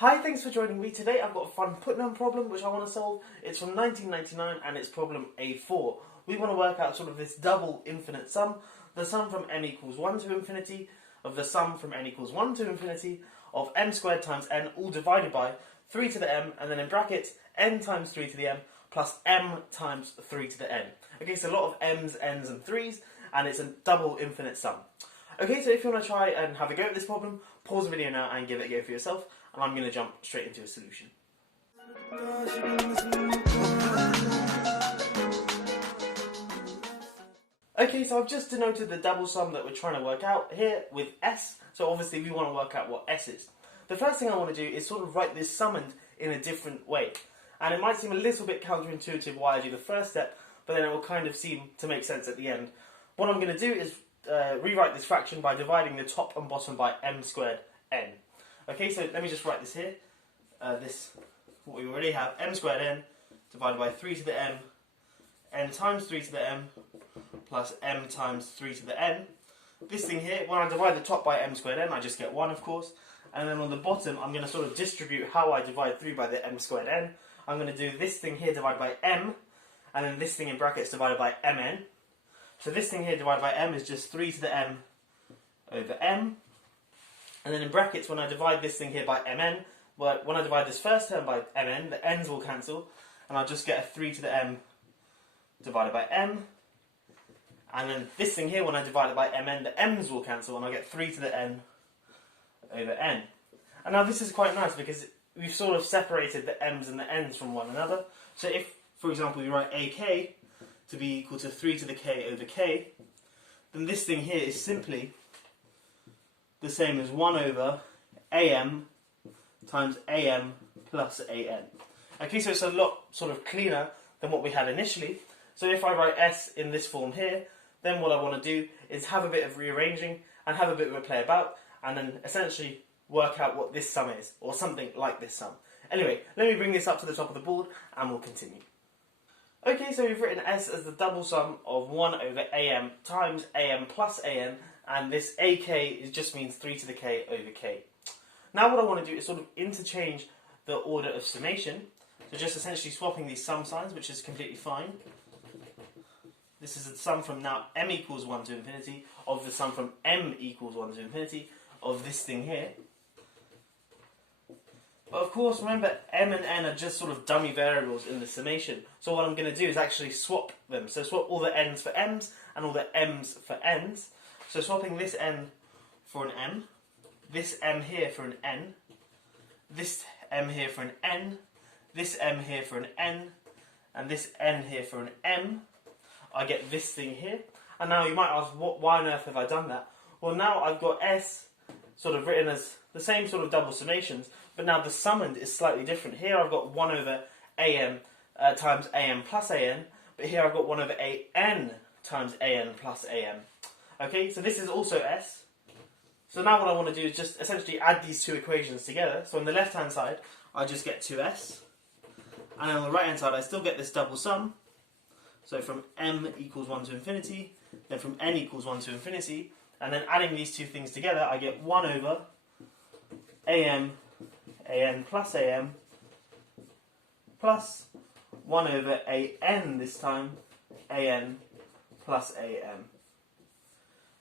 Hi, thanks for joining me today. I've got a fun Putnam problem which I want to solve. It's from 1999 and it's problem A4. We want to work out sort of this double infinite sum, the sum from m equals 1 to infinity of the sum from n equals 1 to infinity of m squared times n all divided by 3 to the m and then in brackets n times 3 to the m plus m times 3 to the n. Okay, so a lot of m's, n's and 3's and it's a double infinite sum. Okay, so if you want to try and have a go at this problem, pause the video now and give it a go for yourself. And I'm going to jump straight into a solution. Okay, so I've just denoted the double sum that we're trying to work out here with s. So obviously we want to work out what s is. The first thing I want to do is sort of write this summand in a different way. And it might seem a little bit counterintuitive why I do the first step, but then it will kind of seem to make sense at the end. What I'm going to do is rewrite this fraction by dividing the top and bottom by m squared n. Okay, so let me just write this here. What we already have, m squared n divided by 3 to the m, n times 3 to the m, plus m times 3 to the n. This thing here, when I divide the top by m squared n, I just get 1, of course. And then on the bottom, I'm going to sort of distribute how I divide 3 by the m squared n. I'm going to do this thing here divided by m, and then this thing in brackets divided by mn. So this thing here divided by m is just 3 to the m over m. And then in brackets, when I divide this thing here by mn, well, when I divide this first term by mn, the n's will cancel, and I'll just get a 3 to the m divided by m. And then this thing here, when I divide it by mn, the m's will cancel, and I'll get 3 to the n over n. And now this is quite nice, because we've sort of separated the m's and the n's from one another. So if, for example, we write ak to be equal to 3 to the k over k, then this thing here is simply the same as 1 over am times am plus an. Okay, so it's a lot sort of cleaner than what we had initially. So if I write s in this form here, then what I want to do is have a bit of rearranging and have a bit of a play about, and then essentially work out what this sum is, or something like this sum. Anyway, let me bring this up to the top of the board and we'll continue. Okay, so we've written s as the double sum of 1 over am times am plus an, and this ak just means 3 to the k over k. Now what I want to do is sort of interchange the order of summation, so just essentially swapping these sum signs, which is completely fine. This is the sum from now m equals 1 to infinity of the sum from m equals 1 to infinity of this thing here. But of course, remember, m and n are just sort of dummy variables in the summation. So what I'm going to do is actually swap them. So swap all the n's for m's and all the m's for n's. So swapping this n for an m, this m here for an n, this m here for an n, this m here for an n, and this n here for an m, I get this thing here. And now you might ask, why on earth have I done that? Well, now I've got s sort of written as the same sort of double summations, but now the summand is slightly different. Here I've got 1 over am times am plus an, but here I've got 1 over an times an plus am. Okay, so this is also s. So now what I want to do is just essentially add these two equations together. So on the left hand side, I just get 2s. And on the right hand side, I still get this double sum. So from m equals 1 to infinity, then from n equals 1 to infinity, and then adding these two things together, I get 1 over an plus am plus 1 over an this time, an plus am.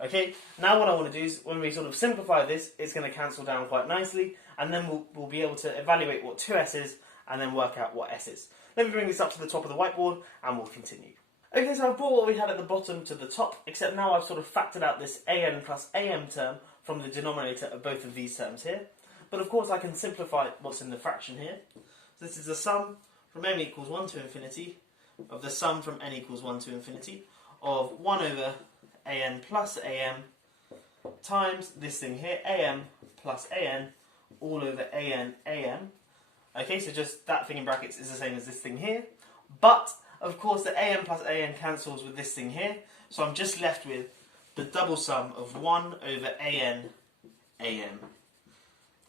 Okay, now what I want to do is, when we sort of simplify this, it's going to cancel down quite nicely, and then we'll be able to evaluate what 2s is, and then work out what s is. Let me bring this up to the top of the whiteboard, and we'll continue. Okay, so I've brought what we had at the bottom to the top, except now I've sort of factored out this an plus am term from the denominator of both of these terms here. But of course I can simplify what's in the fraction here. So this is the sum from m equals 1 to infinity of the sum from n equals 1 to infinity of 1 over an plus am times this thing here, am plus an, all over am. Okay, so just that thing in brackets is the same as this thing here. But, of course, the am plus an cancels with this thing here. So I'm just left with the double sum of 1 over am,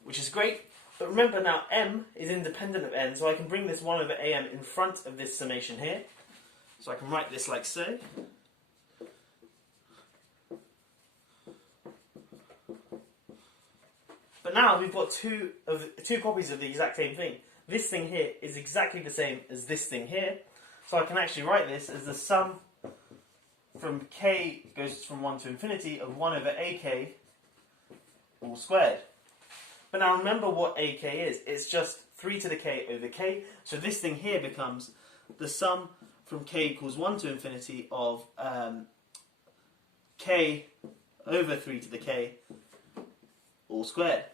which is great. But remember now, m is independent of n, so I can bring this 1 over am in front of this summation here. So I can write this like so. But now we've got two copies of the exact same thing. This thing here is exactly the same as this thing here. So I can actually write this as the sum from k goes from 1 to infinity of 1 over ak all squared. But now remember what ak is. It's just 3 to the k over k. So this thing here becomes the sum from k equals 1 to infinity of k over 3 to the k all squared.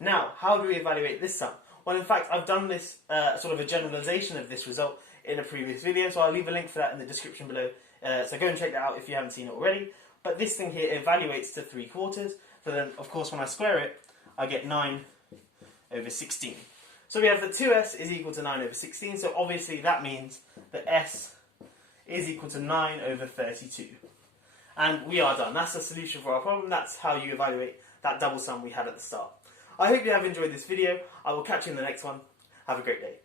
Now, how do we evaluate this sum? Well, in fact, I've done this sort of a generalization of this result in a previous video, so I'll leave a link for that in the description below. So go and check that out if you haven't seen it already. But this thing here evaluates to 3/4. So then, of course, when I square it, I get 9 over 16. So we have that 2s is equal to 9 over 16. So obviously that means that s is equal to 9 over 32. And we are done. That's the solution for our problem. That's how you evaluate that double sum we had at the start. I hope you have enjoyed this video. I will catch you in the next one. Have a great day.